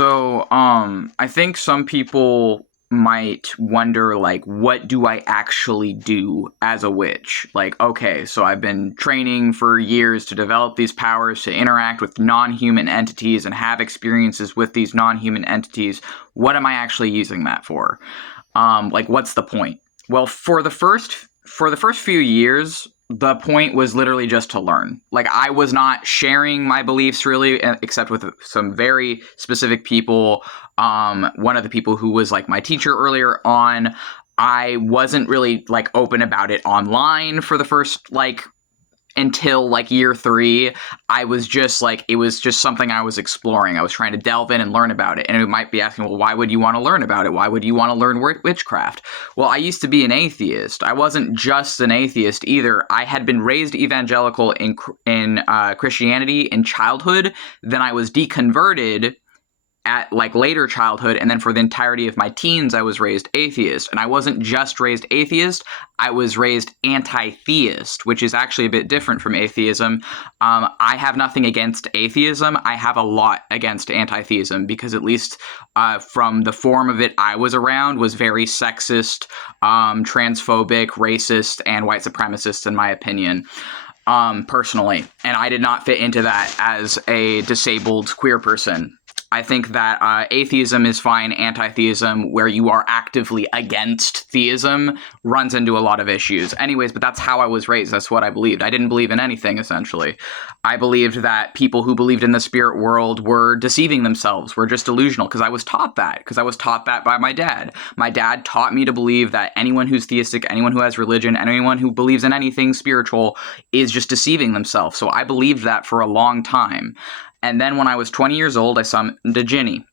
I think some people might wonder, like, what do I actually do as a witch? Like, okay, so I've been training for years to develop these powers to interact with non-human entities and have experiences with these non-human entities. What am I actually using that for? Like, what's the point? Well, for the first few years, the point was literally just to learn. Like, I was not sharing my beliefs really, except with some very specific people. One of the people who was like my teacher earlier on, I wasn't really like open about it online for the first like until like year 3. I was just like, it was just something I was exploring. I was trying to delve in and learn about it. And you might be asking, well, why would you want to learn about it? Why would you want to learn witchcraft? Well, I used to be an atheist. I wasn't just an atheist either. I had been raised evangelical in Christianity in childhood. Then I was deconverted at like later childhood, and then for the entirety of my teens I was raised atheist. And I wasn't just raised atheist, I was raised anti-theist, which is actually a bit different from atheism. I have nothing against atheism. I have a lot against anti-theism, because at least from the form of it I was around was very sexist, transphobic, racist, and white supremacist in my opinion. Personally, and I did not fit into that as a disabled queer person. I think that atheism is fine. Anti-theism, where you are actively against theism, runs into a lot of issues. Anyways, but that's how I was raised. That's what I believed. I didn't believe in anything, essentially. I believed that people who believed in the spirit world were deceiving themselves, were just delusional, because I was taught that. Because I was taught that by my dad. My dad taught me to believe that anyone who's theistic, anyone who has religion, anyone who believes in anything spiritual is just deceiving themselves. So I believed that for a long time. And then when I was 20 years old, I summoned a Jinni.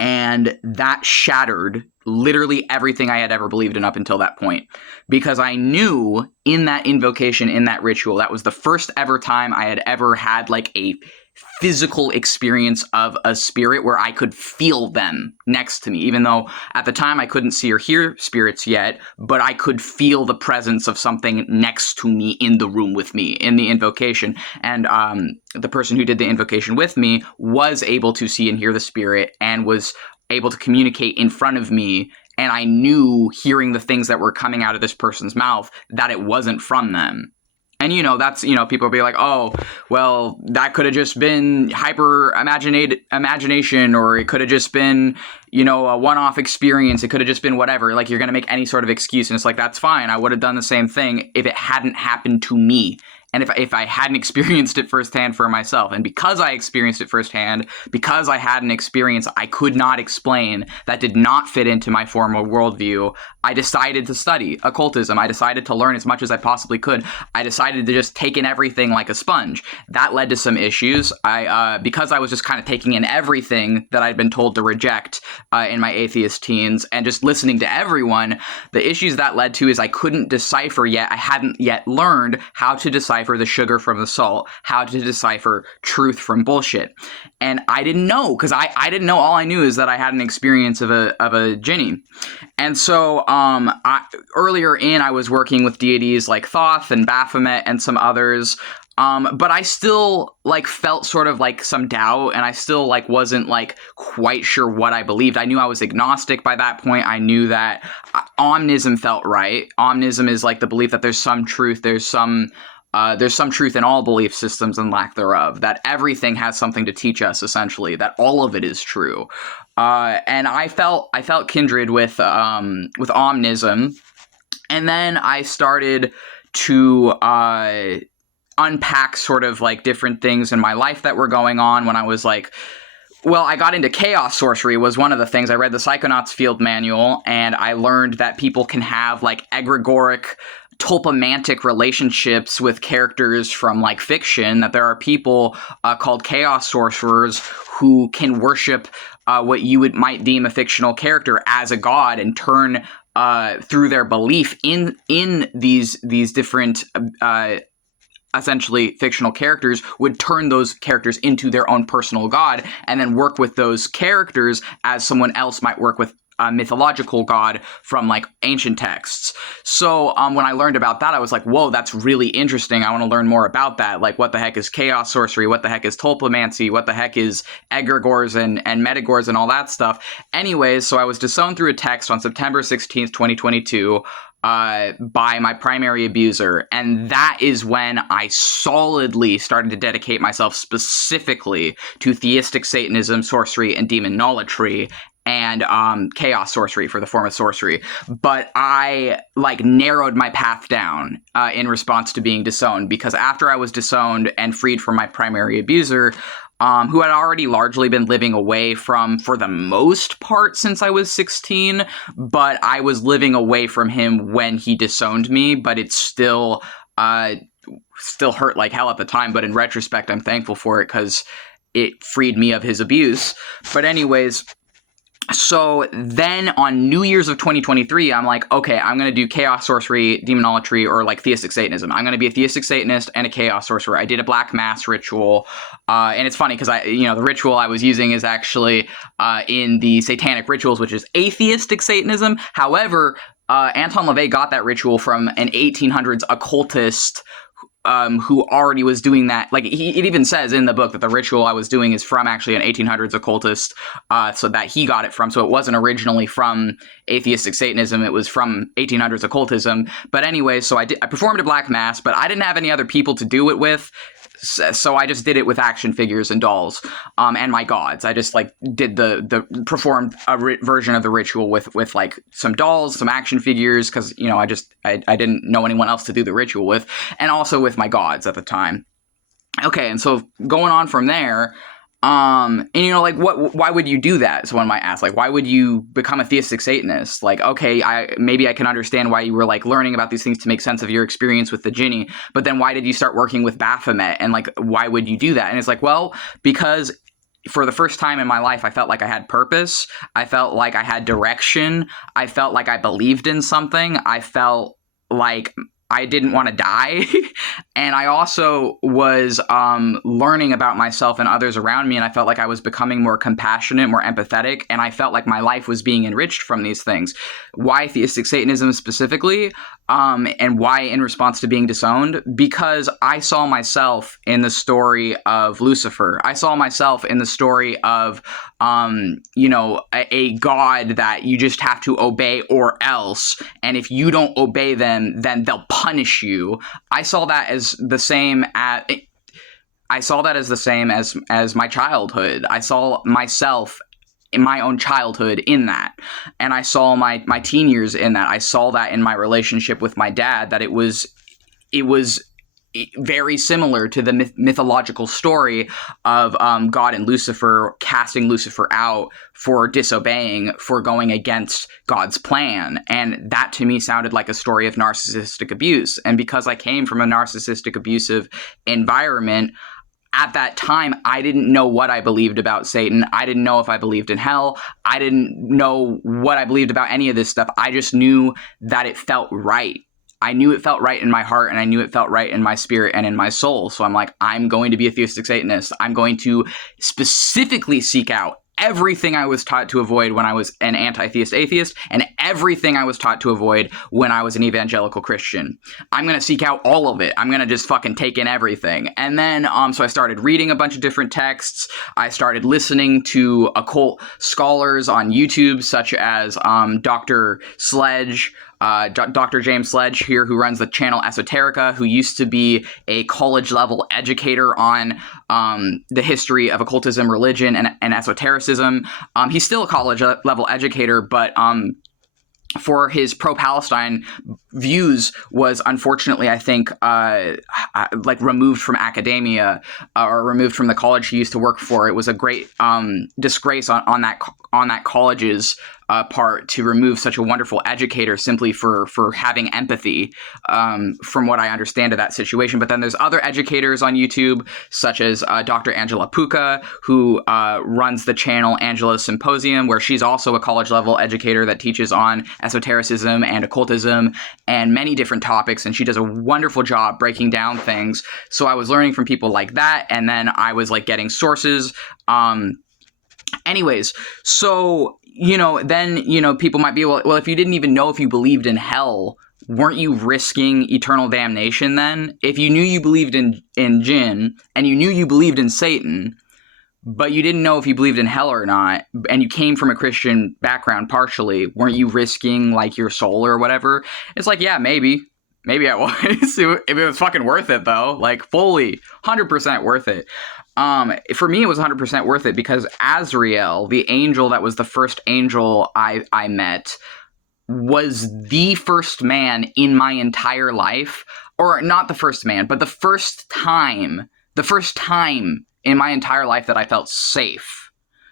And that shattered literally everything I had ever believed in up until that point. Because I knew in that invocation, in that ritual, that was the first ever time I had ever had like a physical experience of a spirit where I could feel them next to me, even though at the time I couldn't see or hear spirits yet, but I could feel the presence of something next to me in the room with me in the invocation. And the person who did the invocation with me was able to see and hear the spirit and was able to communicate in front of me. And I knew, hearing the things that were coming out of this person's mouth, that it wasn't from them. And, that's, people will be like, oh, well, that could have just been hyper imagination, or it could have just been, a one-off experience. It could have just been whatever. Like, you're going to make any sort of excuse. And it's like, that's fine. I would have done the same thing if it hadn't happened to me. And if I hadn't experienced it firsthand for myself. And because I experienced it firsthand, because I had an experience I could not explain, that did not fit into my formal worldview, I decided to study occultism. I decided to learn as much as I possibly could. I decided to just take in everything like a sponge. That led to some issues. Because I was just kind of taking in everything that I'd been told to reject in my atheist teens and just listening to everyone, the issues that led to is I couldn't decipher yet. I hadn't yet learned how to decipher the sugar from the salt, how to decipher truth from bullshit. And I didn't know, because I didn't know. All I knew is that I had an experience of a Jinni. And so earlier I was working with deities like Thoth and Baphomet and some others. But I still felt sort of some doubt, and I still wasn't quite sure what I believed. I knew I was agnostic by that point. I knew that omnism felt right. Omnism is the belief that there's some truth, there's some truth in all belief systems and lack thereof, that everything has something to teach us, essentially, that all of it is true. And I felt kindred with omnism. And then I started to unpack sort of different things in my life that were going on when I was I got into chaos sorcery was one of the things. I read the Psychonauts Field Manual, and I learned that people can have egregoric, tulpamantic relationships with characters from fiction, that there are people called chaos sorcerers who can worship what you might deem a fictional character as a god, and turn through their belief in these different essentially fictional characters, would turn those characters into their own personal god, and then work with those characters as someone else might work with mythological god from like ancient texts. So when I learned about that, I was like, whoa, that's really interesting. I want to learn more about that. Like, what the heck is chaos sorcery? What the heck is tulpomancy? What the heck is egregores and metigores and all that stuff? Anyways, so I was disowned through a text on September 16th, 2022, by my primary abuser. And that is when I solidly started to dedicate myself specifically to theistic Satanism, sorcery, and demonolatry, and chaos sorcery for the form of sorcery. But I like narrowed my path down in response to being disowned, because after I was disowned and freed from my primary abuser, who had already largely been living away from, for the most part, since I was 16, but I was living away from him when he disowned me, but it still hurt like hell at the time, but in retrospect, I'm thankful for it because it freed me of his abuse. But anyways, so then on New Year's of 2023, I'm like, okay, I'm going to do chaos sorcery, demonolatry, or like theistic Satanism. I'm going to be a theistic Satanist and a chaos sorcerer. I did a black mass ritual. And it's funny because the ritual I was using is actually in the satanic rituals, which is atheistic Satanism. However, Anton LaVey got that ritual from an 1800s occultist who already was doing that. Like, it even says in the book that the ritual I was doing is from actually an 1800s occultist, so that he got it from. So it wasn't originally from atheistic Satanism. It was from 1800s occultism. But anyway, so I performed a black mass, but I didn't have any other people to do it with. So I just did it with action figures and dolls, and my gods. I just like did performed a version of the ritual with like some dolls, some action figures, because I didn't know anyone else to do the ritual with, and also with my gods at the time. Okay, and so going on from there, and why would you do that? Someone might ask, like, why would you become a theistic Satanist? Like, okay, maybe I can understand why you were like learning about these things to make sense of your experience with the Jinni, but then why did you start working with Baphomet? And like, why would you do that? And it's like, well, because for the first time in my life, I felt like I had purpose. I felt like I had direction. I felt like I believed in something. I felt like I didn't want to die. And I also was learning about myself and others around me, and I felt like I was becoming more compassionate, more empathetic, and I felt like my life was being enriched from these things. Why theistic Satanism specifically? And why in response to being disowned? Because I saw myself in the story of Lucifer. I saw myself in the story of, a god that you just have to obey or else. And if you don't obey them, then they'll punish you. I saw that as the same as my childhood. I saw myself in my own childhood in that, and I saw my teen years in that. I saw that in my relationship with my dad, that it was very similar to the mythological story of God and Lucifer casting Lucifer out for disobeying, for going against God's plan. And that to me sounded like a story of narcissistic abuse. And because I came from a narcissistic abusive environment, at that time, I didn't know what I believed about Satan. I didn't know if I believed in hell. I didn't know what I believed about any of this stuff. I just knew that it felt right. I knew it felt right in my heart, and I knew it felt right in my spirit and in my soul. So I'm like, I'm going to be a theistic Satanist. I'm going to specifically seek out everything I was taught to avoid when I was an anti-theist atheist, and everything I was taught to avoid when I was an evangelical Christian. I'm going to seek out all of it. I'm going to just fucking take in everything. And then, so I started reading a bunch of different texts. I started listening to occult scholars on YouTube, such as Dr. Sledge, Dr. James Sledge here, who runs the channel Esoterica, who used to be a college-level educator on the history of occultism, religion, and esotericism. He's still a college-level educator, but for his pro-Palestine views was unfortunately, I think, removed from academia or removed from the college he used to work for. It was a great disgrace on that college's part to remove such a wonderful educator simply for having empathy, from what I understand of that situation. But then there's other educators on YouTube, such as Dr. Angela Puka, who runs the channel Angela's Symposium, where she's also a college-level educator that teaches on esotericism and occultism and many different topics, and she does a wonderful job breaking down things. So I was learning from people like that, and then I was like getting sources Anyways, so, then, people might be, well, if you didn't even know if you believed in hell, weren't you risking eternal damnation then? If you knew you believed in jinn, and you knew you believed in Satan, but you didn't know if you believed in hell or not, and you came from a Christian background partially, weren't you risking, like, your soul or whatever? It's like, yeah, maybe. Maybe I was. If it was fucking worth it, though. Like, fully, 100% worth it. For me, it was 100% worth it because Azrael, the angel that was the first angel I met, was the first man in my entire life. Or not the first man, but the first time in my entire life that I felt safe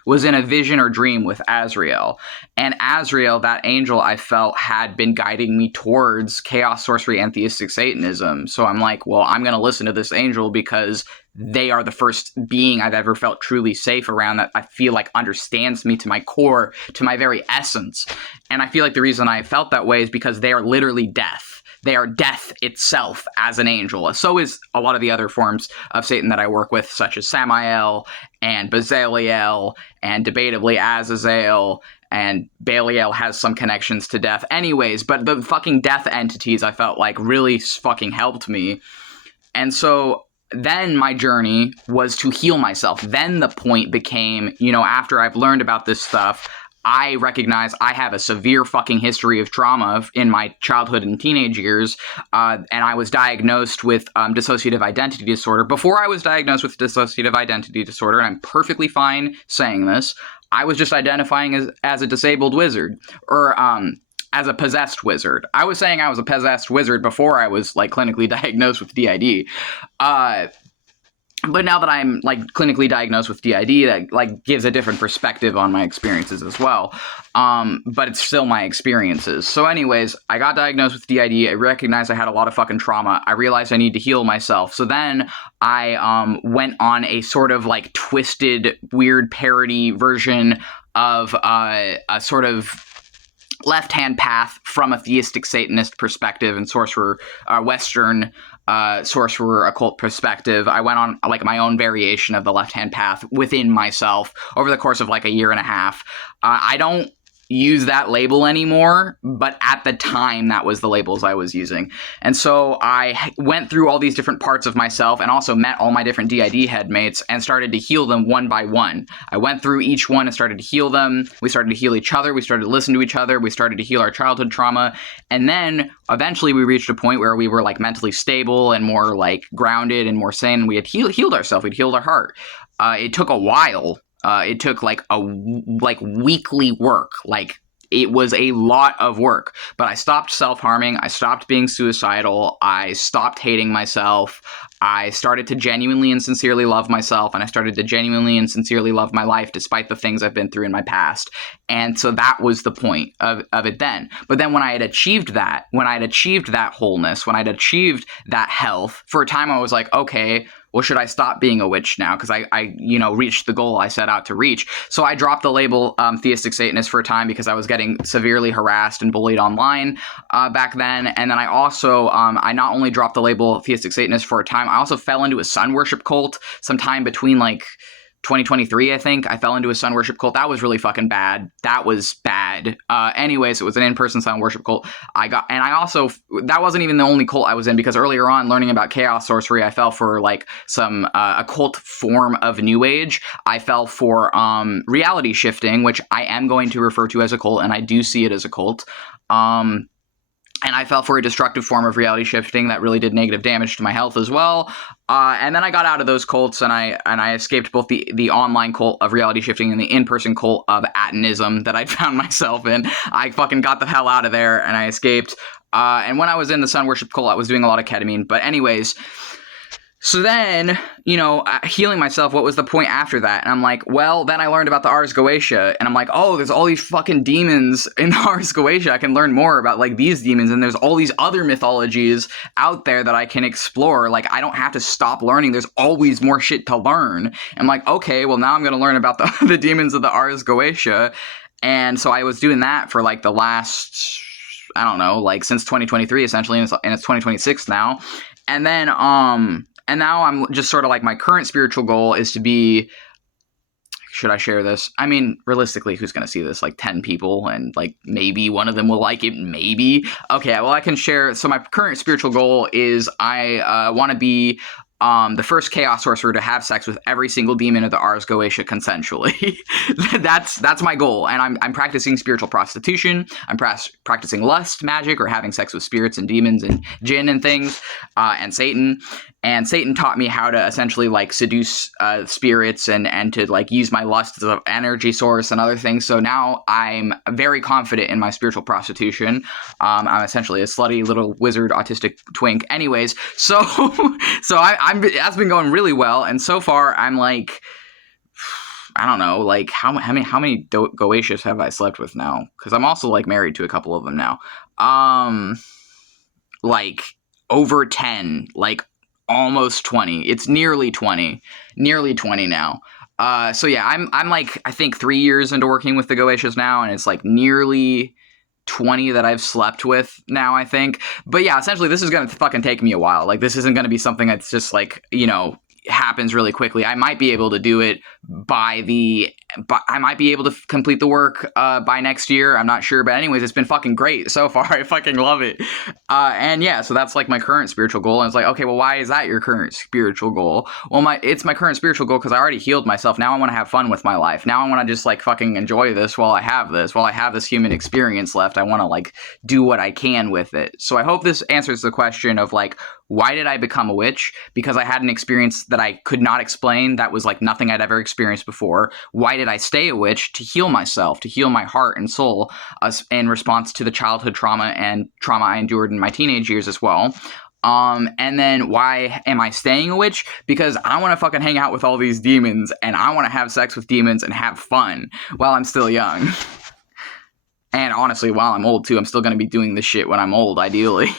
was in a vision or dream with Azrael. And Azrael, that angel, I felt had been guiding me towards chaos, sorcery, and theistic Satanism. So I'm like, well, I'm going to listen to this angel because they are the first being I've ever felt truly safe around that I feel like understands me to my core, to my very essence. And I feel like the reason I felt that way is because they are literally death. They are death itself as an angel. So is a lot of the other forms of Satan that I work with, such as Samael and Bezaliel and debatably Azazel, and Belial has some connections to death anyways, but the fucking death entities I felt like really fucking helped me. And so then my journey was to heal myself. Then the point became, after I've learned about this stuff, I recognize I have a severe fucking history of trauma in my childhood and teenage years, and I was diagnosed with dissociative identity disorder. Before I was diagnosed with dissociative identity disorder, and I'm perfectly fine saying this, I was just identifying as a disabled wizard, or as a possessed wizard. I was saying I was a possessed wizard before I was, like, clinically diagnosed with DID. But now that I'm, like, clinically diagnosed with DID, that, like, gives a different perspective on my experiences as well. But it's still my experiences. So anyways, I got diagnosed with DID. I recognized I had a lot of fucking trauma. I realized I need to heal myself. So then I went on a sort of, like, twisted, weird parody version of a sort of left-hand path from a theistic Satanist perspective and sorcerer, Western sorcerer occult perspective. I went on, like, my own variation of the left-hand path within myself over the course of, like, a year and a half. I don't use that label anymore, but at the time that was the labels I was using. And so I went through all these different parts of myself and also met all my different DID headmates and started to heal them one by one. I went through each one and started to heal them. We started to heal each other. We started to listen to each other. We started to heal our childhood trauma. And then eventually we reached a point where we were, like, mentally stable and more, like, grounded and more sane. We had healed ourselves. We'd healed our heart. It took a while. It took like weekly work. Like, it was a lot of work, but I stopped self-harming. I stopped being suicidal. I stopped hating myself. I started to genuinely and sincerely love myself, and I started to genuinely and sincerely love my life despite the things I've been through in my past. And so that was the point of it then. But then when I had achieved that, wholeness, when I'd achieved that health, for a time I was like, okay, well, should I stop being a witch now? Because I reached the goal I set out to reach. So I dropped the label theistic Satanist for a time because I was getting severely harassed and bullied online back then. And then I also, I not only dropped the label theistic Satanist for a time, I also fell into a sun worship cult sometime between, like, 2023, I think. I fell into a sun worship cult. That was really fucking bad. That was bad. Anyways, it was an in-person sun worship cult. That wasn't even the only cult I was in, because earlier on, learning about chaos sorcery, I fell for, like, some occult form of New Age. I fell for reality shifting, which I am going to refer to as a cult, and I do see it as a cult. And I fell for a destructive form of reality shifting that really did negative damage to my health as well. And then I got out of those cults, and I escaped both the online cult of reality shifting and the in-person cult of Atonism that I'd found myself in. I fucking got the hell out of there, and I escaped. And when I was in the sun worship cult, I was doing a lot of ketamine. But anyways, so then, healing myself, what was the point after that? And I'm like, well, then I learned about the Ars Goetia, and I'm like, oh, there's all these fucking demons in the Ars Goetia. I can learn more about, like, these demons, and there's all these other mythologies out there that I can explore. Like, I don't have to stop learning. There's always more shit to learn. I'm like, okay, well, now I'm going to learn about the demons of the Ars Goetia. And so I was doing that for, like, the last, I don't know, like, since 2023, essentially, and it's 2026 now. And then, and now I'm just sort of like, my current spiritual goal is to be, should I share this? I mean, realistically, who's gonna see this? Like 10 people, and like maybe one of them will like it, maybe. Okay, well, I can share. So my current spiritual goal is I want to be the first chaos sorcerer to have sex with every single demon of the Ars Goetia consensually. that's my goal, and I'm practicing spiritual prostitution. I'm practicing lust magic, or having sex with spirits and demons and jinn and things, and Satan. And Satan taught me how to essentially like seduce spirits and to like use my lust as an energy source and other things. So now I'm very confident in my spiritual prostitution. I'm essentially a slutty little wizard autistic twink. Anyways, so I'm that's been going really well, and so far I'm like, I don't know, like how many Goetias have I slept with now? Because I'm also like married to a couple of them now. Like over 10, like almost 20. It's nearly 20 now. So yeah, I'm like, I think 3 years into working with the Goetias now, and it's like nearly 20 that I've slept with now, I think. But yeah, essentially this is gonna fucking take me a while. Like, this isn't gonna be something that's just like, you know, happens really quickly. I might be able to do it I might be able to complete the work by next year. I'm not sure, but anyways, it's been fucking great so far. I fucking love it. And yeah, so that's like my current spiritual goal. And it's like, okay, well, why is that your current spiritual goal? Well, it's my current spiritual goal because I already healed myself. Now I want to have fun with my life. Now I want to just like fucking enjoy this while I have this human experience left. I want to like do what I can with it. So I hope this answers the question of like, why did I become a witch? Because I had an experience that I could not explain, that was like nothing I'd ever experienced before. Why did I stay a witch? To heal myself, to heal my heart and soul, in response to the childhood trauma and trauma I endured in my teenage years as well. And then why am I staying a witch? Because I want to fucking hang out with all these demons, and I want to have sex with demons and have fun while I'm still young. And honestly, while I'm old too, I'm still going to be doing this shit when I'm old, ideally.